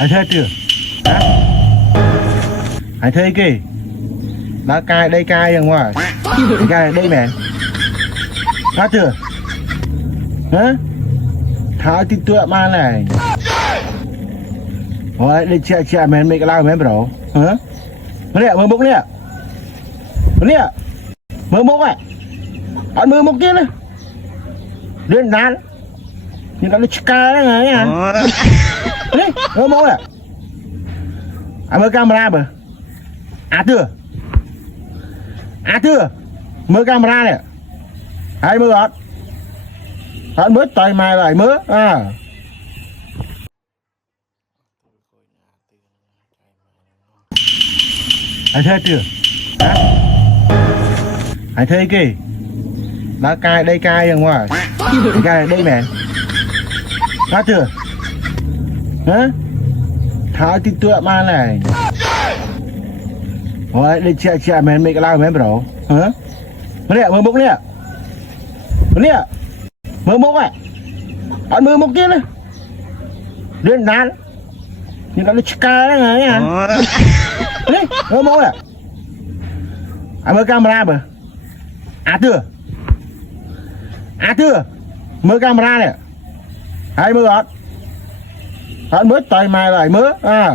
Anh thấy chưa? Hả? Anh thấy kì? Đã cai đây cai ra ngoài. Cai đây mẹ. Hả chưa? Hả? Tháo tí tựa ma này. Ôi, đi chạy mẹ cái lao mẹ bro. Hả? Mày nè, mơ mốc nè. Mày nè. Mơ mốc à? Anh mơ mốc kia nè. Đến đàn. Nhưng nó chika đó ngay hả? Đi, mơ mốc nè. Anh mơ camera bờ. À chưa? Mơ camera nè. Ai mơ ọt. Anh mới tay mai lại mơ. À. Anh thấy chưa? Hả? Anh thấy kì? Đã cai đây cai ra ngoài. Cai đây mẹ. Hả chưa? Hả? Tháo tí tựa ma này. Ôi, đi chạy mẹ cái lao mẹ bro. Hả? Mày nè, mơ mốc nè. Mày nè. Mơ mốc à? Anh mơ mốc kia nè. Đến đàn. Nhưng nó chika đó ngay hả? Đi, mơ mốc nè. Anh mơ camera bờ. À chưa? Mơ camera nè. Ai mơ ọt. Anh mới tay mai lại mơ. À.